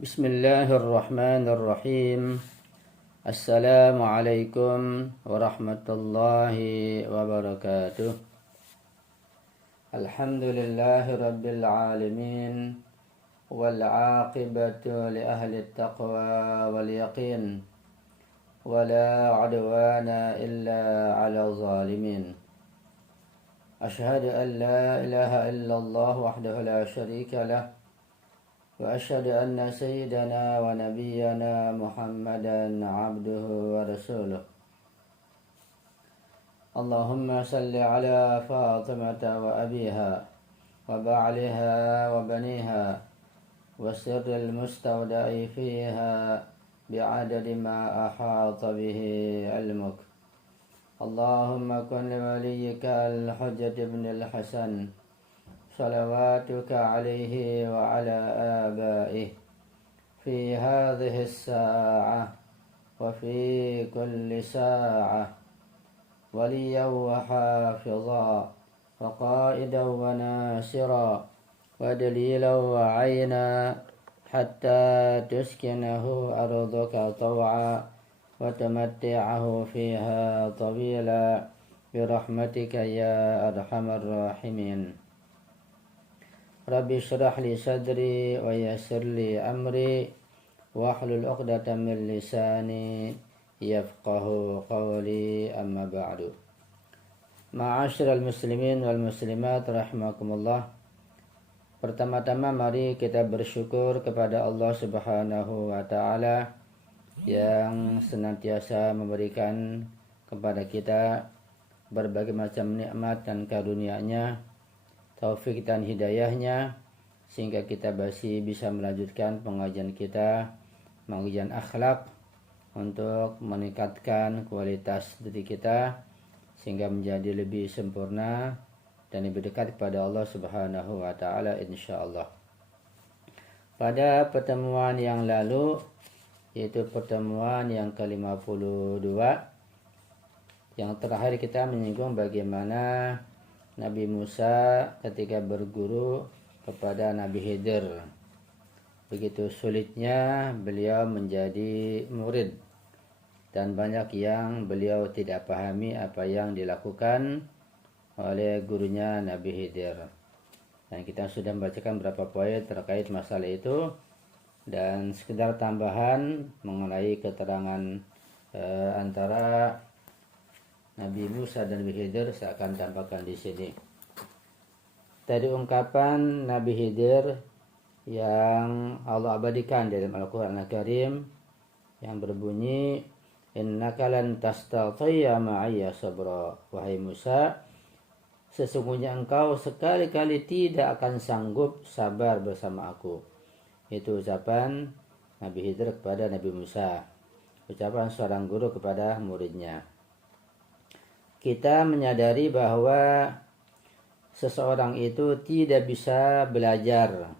Bismillahirrahmanirrahim. Assalamualaikum warahmatullahi wabarakatuh. Alhamdulillahi rabbil alamin. Wal aqibatu li ahli taqwa wal yaqin. Wala adwana illa ala zalimin. Ashhadu an la ilaha illallah wahdahu la syarika lah. وأشهد أن سيدنا ونبينا محمدا عبده ورسوله. اللهم صل على فاطمة وأبيها وبعلها وبنيها والسر المستودع فيها بعدد ما أحاط به علمك. اللهم كن لوليك الحجة بن الحسن صلواتك عليه وعلى آبائه في هذه الساعة وفي كل ساعة وليا وحافظا وقائدا وناصرا ودليلا وعينا حتى تسكنه أرضك طوعا وتمتعه فيها طويلا برحمتك يا أرحم الراحمين. Rabbi syrah li sadri wa yassir li amri wahlul 'uqdatam min lisani yafqahu qawli, amma ba'du. Ma'asyiral muslimin wal muslimat rahimakumullah. Pertama-tama mari kita bersyukur kepada Allah Subhanahu wa taala yang senantiasa memberikan kepada kita berbagai macam nikmat dan karunia-Nya, taufik dan hidayahnya, sehingga kita masih bisa melanjutkan pengajian kita, pengajian akhlak, untuk meningkatkan kualitas diri kita sehingga menjadi lebih sempurna dan lebih dekat kepada Allah Subhanahu wa taala insyaallah. Pada pertemuan yang lalu, yaitu pertemuan yang ke-52, yang terakhir kita menyinggung bagaimana Nabi Musa ketika berguru kepada Nabi Khidir, begitu sulitnya beliau menjadi murid dan banyak yang beliau tidak pahami apa yang dilakukan oleh gurunya Nabi Khidir. Dan kita sudah membacakan beberapa poin terkait masalah itu, dan sekedar tambahan mengenai keterangan antara Nabi Musa dan Nabi Khidir saya akan tambahkan di sini. Tadi ungkapan Nabi Khidir yang Allah abadikan dalam Al-Quran Al-Karim yang berbunyi, innaka lan tastati'a ma'iyya sabra. Wahai Musa, sesungguhnya engkau sekali-kali tidak akan sanggup sabar bersama aku. Itu ucapan Nabi Khidir kepada Nabi Musa, ucapan seorang guru kepada muridnya. Kita menyadari bahwa seseorang itu tidak bisa belajar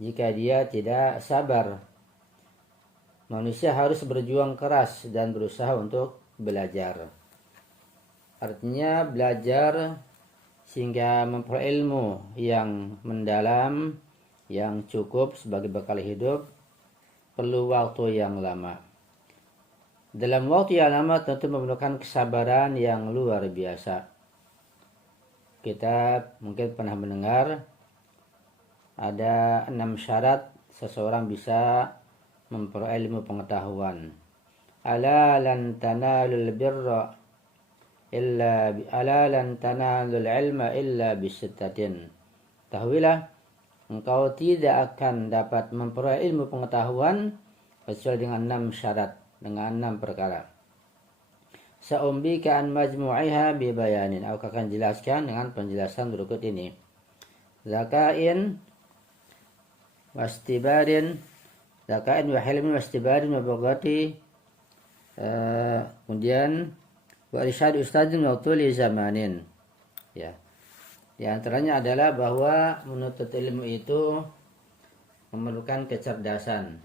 jika dia tidak sabar. Manusia harus berjuang keras dan berusaha untuk belajar. Artinya belajar sehingga memperoleh ilmu yang mendalam, yang cukup sebagai bekal hidup, perlu waktu yang lama. Dalam waktu yang lama tentu memerlukan kesabaran yang luar biasa. Kita mungkin pernah mendengar ada 6 syarat seseorang bisa memperoleh ilmu pengetahuan. Ala lan tanalul birra illa ala lan tanalul ilma illa bisittatin. Tahuilah, engkau tidak akan dapat memperoleh ilmu pengetahuan kecuali dengan 6 syarat, dengan 6 perkara. Sa'umbika an majmu'iha bi bayanin. Aku akan jelaskan dengan penjelasan berikut ini. Zakain wastibarin, zakain wa hilmin wastibarin wa baghati, kemudian wa irsyad ustadzin wa tuli zamanin. Ya. Di antaranya adalah bahwa menuntut ilmu itu memerlukan kecerdasan.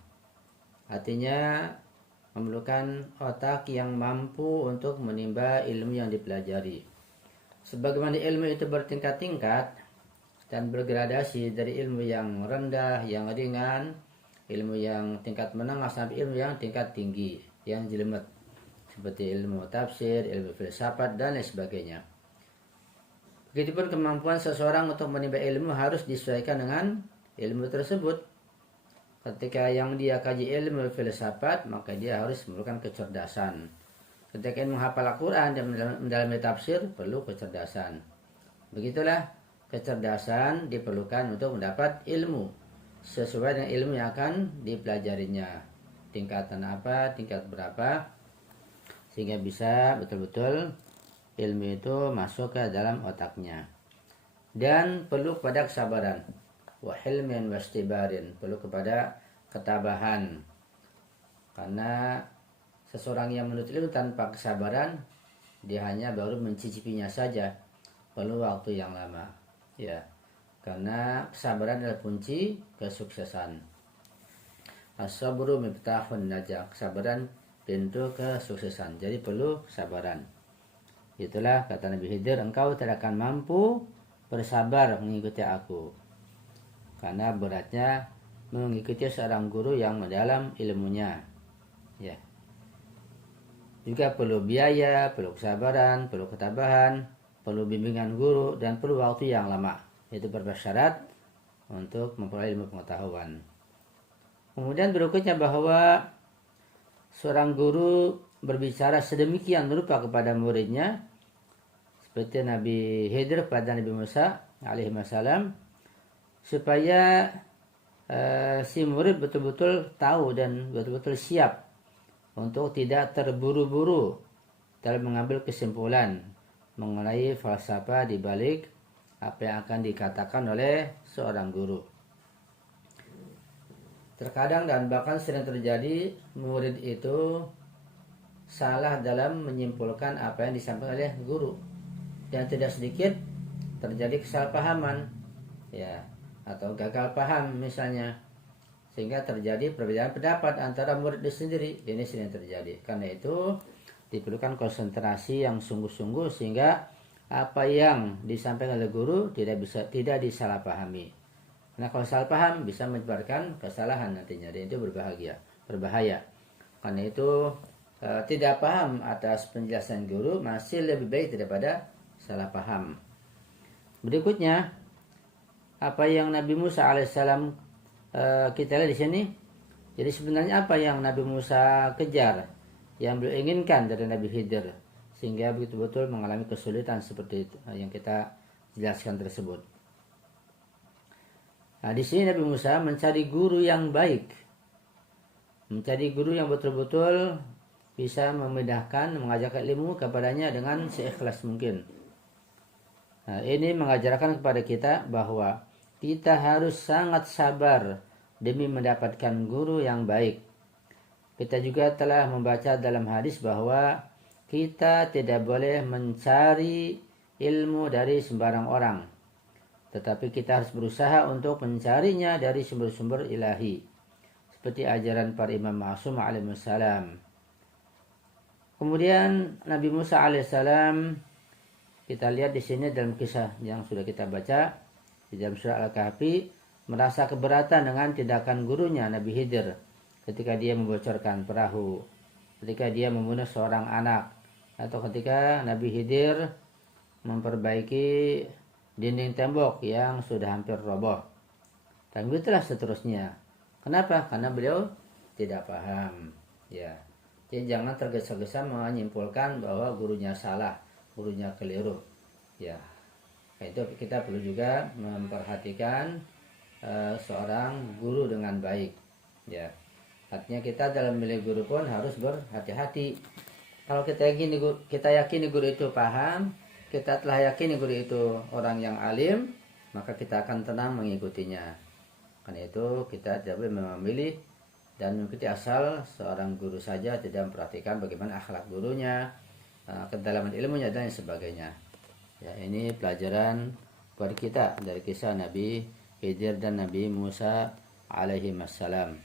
Artinya memerlukan otak yang mampu untuk menimba ilmu yang dipelajari. Sebagaimana ilmu itu bertingkat-tingkat dan bergradasi dari ilmu yang rendah, yang ringan, ilmu yang tingkat menengah sampai ilmu yang tingkat tinggi, yang jelimet, seperti ilmu tafsir, ilmu filsafat, dan lain sebagainya. Begitupun kemampuan seseorang untuk menimba ilmu harus disesuaikan dengan ilmu tersebut. Ketika yang dia kaji ilmu filsafat, maka dia harus memerlukan kecerdasan. Ketika ingin menghafal Al-Quran dan mendalami tafsir, perlu kecerdasan. Begitulah kecerdasan diperlukan untuk mendapat ilmu sesuai dengan ilmu yang akan dipelajarinya, tingkatan apa, tingkat berapa, sehingga bisa betul-betul ilmu itu masuk ke dalam otaknya. Dan perlu kepada kesabaran, wa hilmin wastibarin, perlu kepada ketabahan, karena seseorang yang menuntut ilmu tanpa kesabaran, dia hanya baru mencicipinya saja, perlu waktu yang lama, ya, karena kesabaran adalah kunci kesuksesan. As-sabru miftahun najah, kesabaran pintu kesuksesan, jadi perlu kesabaran. Itulah kata Nabi Khidir, engkau tidak akan mampu bersabar mengikuti aku, karena beratnya mengikuti seorang guru yang mendalam ilmunya, ya. Juga perlu biaya, perlu kesabaran, perlu ketabahan, perlu bimbingan guru, dan perlu waktu yang lama. Itu bersyarat untuk memperoleh ilmu pengetahuan. Kemudian berikutnya bahwa seorang guru berbicara sedemikian rupa kepada muridnya, seperti Nabi Khidir pada Nabi Musa alaihi wasallam, supaya si murid betul-betul tahu dan betul-betul siap untuk tidak terburu-buru dalam mengambil kesimpulan mengenai falsafah di balik apa yang akan dikatakan oleh seorang guru. Terkadang dan bahkan sering terjadi murid itu salah dalam menyimpulkan apa yang disampaikan oleh guru, dan tidak sedikit terjadi kesalahpahaman, ya, atau gagal paham misalnya, sehingga terjadi perbedaan pendapat antara murid itu sendiri. Ini sering terjadi. Karena itu diperlukan konsentrasi yang sungguh-sungguh sehingga apa yang disampaikan oleh guru tidak disalahpahami. Nah, kalau salah paham bisa menyebabkan kesalahan nantinya, dan itu berbahaya. Karena itu tidak paham atas penjelasan guru masih lebih baik daripada salah paham. Berikutnya, apa yang Nabi Musa alaihissalam kita lihat di sini. Jadi sebenarnya apa yang Nabi Musa kejar, yang beliau inginkan dari Nabi Khidir, sehingga betul-betul mengalami kesulitan seperti itu yang kita jelaskan tersebut. Nah, di sini Nabi Musa mencari guru yang baik, mencari guru yang betul-betul bisa memudahkan, mengajarkan ilmu kepadanya dengan seikhlas mungkin. Nah, ini mengajarkan kepada kita bahwa kita harus sangat sabar demi mendapatkan guru yang baik. Kita juga telah membaca dalam hadis bahwa kita tidak boleh mencari ilmu dari sembarang orang, tetapi kita harus berusaha untuk mencarinya dari sumber-sumber ilahi, seperti ajaran para imam ma'sum alaihissalam. Kemudian Nabi Musa alaihissalam, kita lihat di sini dalam kisah yang sudah kita baca di dalam surah Al-Kahfi, merasa keberatan dengan tindakan gurunya Nabi Khidir ketika dia membocorkan perahu, ketika dia membunuh seorang anak, atau ketika Nabi Khidir memperbaiki dinding tembok yang sudah hampir roboh. Dan begitulah seterusnya. Kenapa? Karena beliau tidak paham, ya. Jadi jangan tergesa-gesa menyimpulkan bahwa gurunya salah, gurunya keliru, ya. Itu kita perlu juga memperhatikan seorang guru dengan baik, ya. Artinya kita dalam memilih guru pun harus berhati-hati. Kalau kita yakini guru itu paham, kita telah yakini guru itu orang yang alim, maka kita akan tenang mengikutinya. Karena itu kita tidak boleh memilih dan mengikuti asal seorang guru saja, tidak memperhatikan bagaimana akhlak gurunya, kedalaman ilmunya, dan sebagainya. Ya, ini pelajaran buat kita dari kisah Nabi Khidir dan Nabi Musa alaihi wassalam.